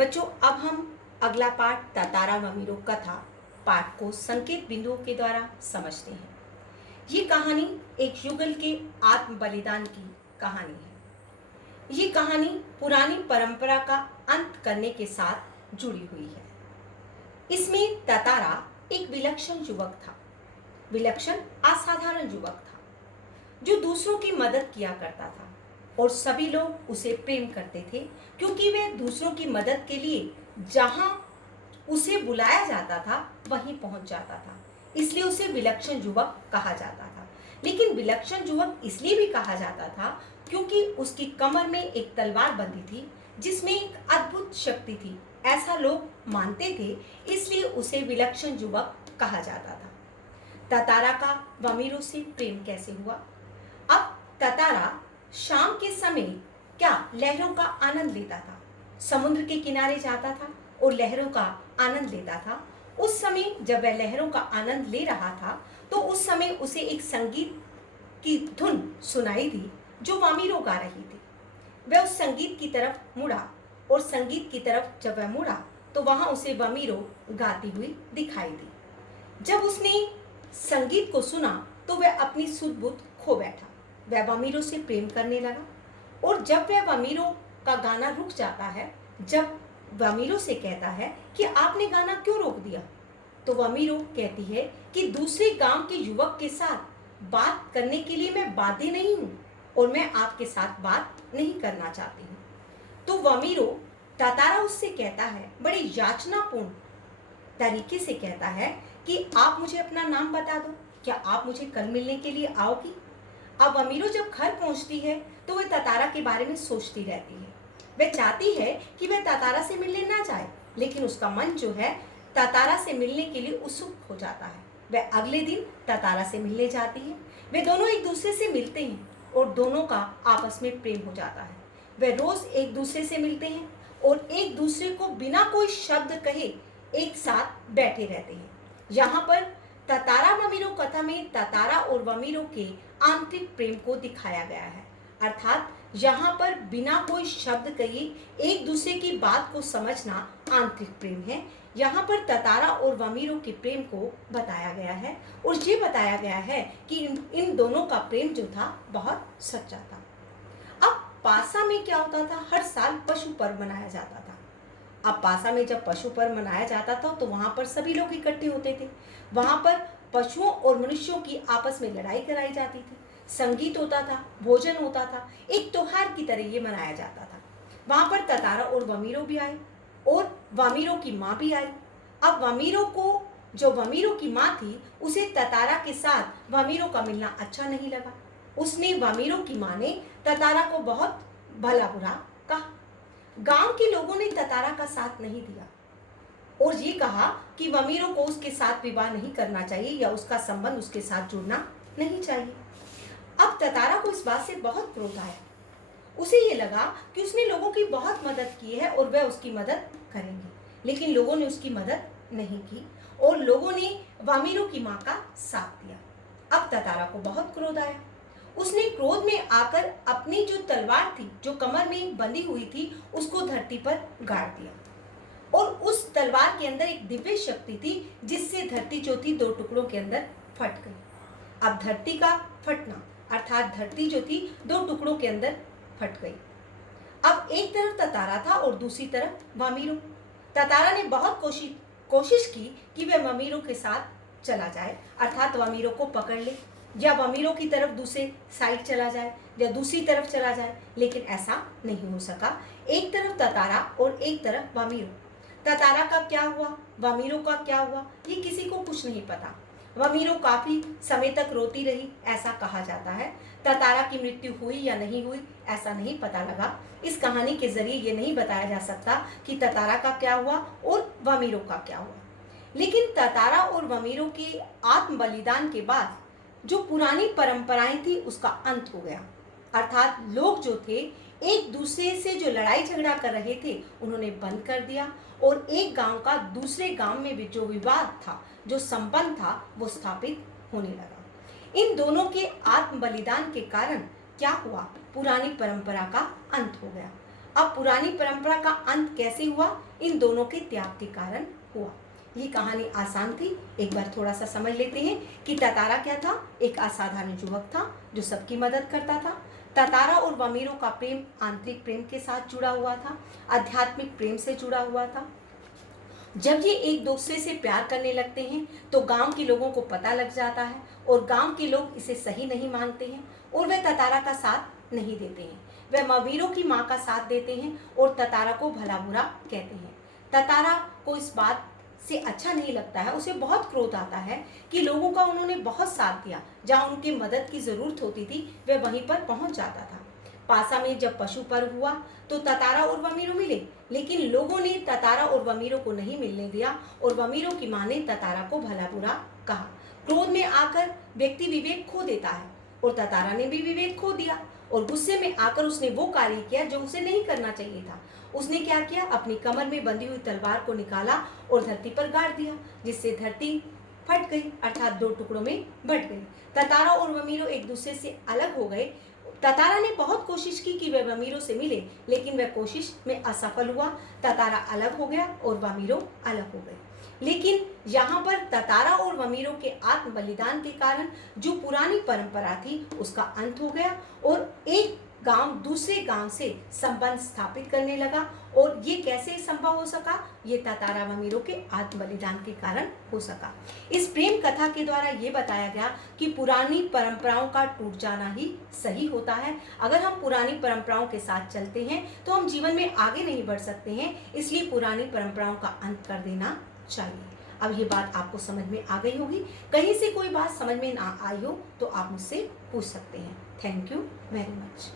बच्चों, अब हम अगला पाठ तातारा वमीरो कथा पाठ को संकेत बिंदुओं के द्वारा समझते हैं। ये कहानी एक युगल के आत्म बलिदान की कहानी है। ये कहानी पुरानी परंपरा का अंत करने के साथ जुड़ी हुई है। इसमें तातारा एक विलक्षण युवक था, विलक्षण असाधारण युवक था, जो दूसरों की मदद किया करता था और सभी लोग उसे प्रेम करते थे, क्योंकि वह दूसरों की मदद के लिए जहां उसे बुलाया जाता था वहीं पहुंच जाता था। इसलिए उसे विलक्षण युवक कहा जाता था। लेकिन विलक्षण युवक इसलिए भी कहा जाता था क्योंकि उसकी कमर में एक तलवार बंधी थी, जिसमें एक अद्भुत शक्ति थी। ऐसा लोग मानते थे, इसलिए उसे विलक्षण युवक कहा जाता था। तातारा का वमीरो से प्रेम कैसे हुआ? अब तातारा शाम के समय क्या लहरों का आनंद लेता था, समुद्र के किनारे जाता था और लहरों का आनंद लेता था। उस समय जब वह लहरों का आनंद ले रहा था, तो उस समय उसे एक संगीत की धुन सुनाई दी जो वामीरो गा रही थी। वह उस संगीत की तरफ मुड़ा और संगीत की तरफ जब वह मुड़ा तो वहां उसे वामीरो गाती हुई दिखाई दी। जब उसने संगीत को सुना तो वह अपनी सुध बुध खो बैठा। वह वामीरो से प्रेम करने लगा और जब वह वामीरो का गाना रुक जाता है, जब वामीरो से कहता है कि आपने गाना क्यों रोक दिया, तो वामीरो कहती है कि दूसरे गांव के युवक के साथ बात करने के लिए मैं बाध्य नहीं हूँ और मैं आपके साथ बात नहीं करना चाहती हूँ। तो वामीरो तातारा उससे कहता है, बड़े याचनापूर्ण तरीके से कहता है कि आप मुझे अपना नाम बता दो, क्या आप मुझे कल मिलने के लिए आओगी? अब वामीरो जब घर पहुंचती है तो वह तातारा के बारे में सोचती रहती है। वह चाहती है कि वह तातारा से मिलने ना जाए, लेकिन उसका मन जो है तातारा से मिलने के लिए उत्सुक हो जाता है। वह अगले दिन तातारा से मिलने जाती है। वे दोनों एक दूसरे से मिलते हैं और दोनों का आपस में प्रेम हो जाता है। वे रोज एक दूसरे से मिलते हैं और एक दूसरे को बिना कोई शब्द कहे एक साथ बैठे रहते हैं। यहाँ पर तातारा वमीरो कथा में तातारा और वमीरो के आंतरिक प्रेम को दिखाया गया है। अर्थात यहाँ पर बिना कोई शब्द कहे एक दूसरे की बात को समझना आंतरिक प्रेम है। यहाँ पर तातारा और वमीरो के प्रेम को बताया गया है और ये बताया गया है कि इन दोनों का प्रेम जो था बहुत सच्चा था। अब पासा में क्या होता था, हर साल पशु पर्व मनाया जाता था। अब पासा में जब पशु पर्व मनाया जाता था तो वहां पर सभी लोग इकट्ठे होते थे। वहां पर पशुओं और मनुष्यों की आपस में लड़ाई कराई जाती थी, संगीत होता था, भोजन होता था, एक त्योहार की तरह ये मनाया जाता था। वहां पर तातारा और वमीरो भी आए और वमीरो की माँ भी आई। अब वमीरो को, जो वमीरो की माँ थी, उसे तातारा के साथ वमीरो का मिलना अच्छा नहीं लगा। उसने, वमीरो की माँ ने तातारा को बहुत भला बुरा कहा। गांव के लोगों ने तातारा का साथ नहीं दिया और ये कहा कि वमीरो को उसके साथ विवाह नहीं करना चाहिए या उसका संबंध उसके साथ जुड़ना नहीं चाहिए। अब तातारा को इस बात से बहुत क्रोध आया। उसे ये लगा कि उसने लोगों की बहुत मदद की है और वह उसकी मदद करेंगे, लेकिन लोगों ने उसकी मदद नहीं की और लोगों ने वमीरो की माँ का साथ दिया। अब तातारा को बहुत क्रोध आया। उसने क्रोध में आकर अपनी जो तलवार थी, जो कमर में बंधी हुई थी, उसको धरती पर गाड़ दिया और उस तलवार के अंदर एक दिव्य शक्ति थी, जिससे धरती जो थी दो टुकड़ों के अंदर फट गई। अब धरती का फटना अर्थात धरती जो थी दो टुकड़ों के अंदर फट गई। अब एक तरफ तातारा था और दूसरी तरफ वमीरो। तातारा ने बहुत कोशिश की कि वह वमीरो के साथ चला जाए, अर्थात वमीरो को पकड़ ले या वमीरो की तरफ दूसरे साइड चला जाए या दूसरी तरफ चला जाए, लेकिन ऐसा नहीं हो सका। एक तरफ तातारा और एक तरफ वमीरो। तातारा का क्या हुआ, वमीरो का क्या हुआ, ये किसी को कुछ नहीं पता। वमीरो काफी समय तक रोती रही, ऐसा कहा जाता है। तातारा की मृत्यु हुई या नहीं हुई, ऐसा नहीं पता लगा। इस कहानी के जरिए ये नहीं बताया जा सकता कि तातारा का क्या हुआ और वमीरो का क्या हुआ। लेकिन तातारा और वमीरो के आत्म बलिदान के बाद जो पुरानी परंपराएं थी उसका अंत हो गया। अर्थात लोग जो थे एक दूसरे से जो लड़ाई झगड़ा कर रहे थे उन्होंने बंद कर दिया और एक गांव का दूसरे गांव में भी जो विवाद था, जो संबंध था, वो स्थापित होने लगा। इन दोनों के आत्म बलिदान के कारण क्या हुआ, पुरानी परंपरा का अंत हो गया। अब पुरानी परंपरा का अंत कैसे हुआ? इन दोनों के त्याग के कारण हुआ। ये कहानी आसान थी, एक बार थोड़ा सा समझ लेते हैं कि ततारा क्या था। एक असाधारण युवक था जो सबकी मदद करता था। ततारा और वमीरो का प्रेम आंतरिक प्रेम के साथ जुड़ा हुआ था, आध्यात्मिक प्रेम से जुड़ा हुआ था। जब ये एक दूसरे से प्यार करने लगते हैं तो गांव के लोगों को पता लग जाता है और गांव के लोग इसे सही नहीं मानते हैं और वे ततारा का साथ नहीं देते हैं। वे वमीरो की माँ का साथ देते हैं और ततारा को भला बुरा कहते हैं। ततारा को इस बात से अच्छा नहीं लगता है, उसे बहुत क्रोध आता है कि लोगों का उन्होंने बहुत साथ दिया, जहाँ उनकी मदद की जरूरत होती थी वे वहीं पर पहुंच जाता था। पासा में जब पशु पर्व हुआ तो ततारा और वमीरो मिले, लेकिन लोगों ने ततारा और वमीरो को नहीं मिलने दिया और वमीरो की माँ ने ततारा को भला बुरा कहा। क्रोध में आकर व्यक्ति विवेक खो देता है और ततारा ने भी विवेक खो दिया और गुस्से में आकर उसने वो कार्य किया जो उसे नहीं करना चाहिए था। उसने क्या किया? अपनी कमर में बंधी हुई तलवार को निकाला और धरती पर गाड़ दिया, जिससे धरती फट गई, अर्थात दो टुकड़ों में बंट गई। ततारा और वमीरो एक दूसरे से अलग हो गए। ततारा ने बहुत कोशिश की कि वह वमीरो से मिले, लेकिन वह कोशिश में असफल हुआ। ततारा अलग हो गया और वमीरो अलग हो गए। लेकिन यहाँ पर ततारा और वमीरो के आत्म बलिदान के कारण जो पुरानी परंपरा थी उसका अंत हो गया और एक गांव दूसरे गांव से संबंध स्थापित करने लगा। और ये कैसे संभव हो सका? ये ततारा वमीरो के आत्म बलिदान के कारण हो सका। इस प्रेम कथा के द्वारा ये बताया गया कि पुरानी परंपराओं का टूट जाना ही सही होता है। अगर हम पुरानी परंपराओं के साथ चलते हैं तो हम जीवन में आगे नहीं बढ़ सकते हैं, इसलिए पुरानी परंपराओं का अंत कर देना चाहिए। अब ये बात आपको समझ में आ गई होगी। कहीं से कोई बात समझ में ना आई हो तो आप मुझसे पूछ सकते हैं। Thank you very much.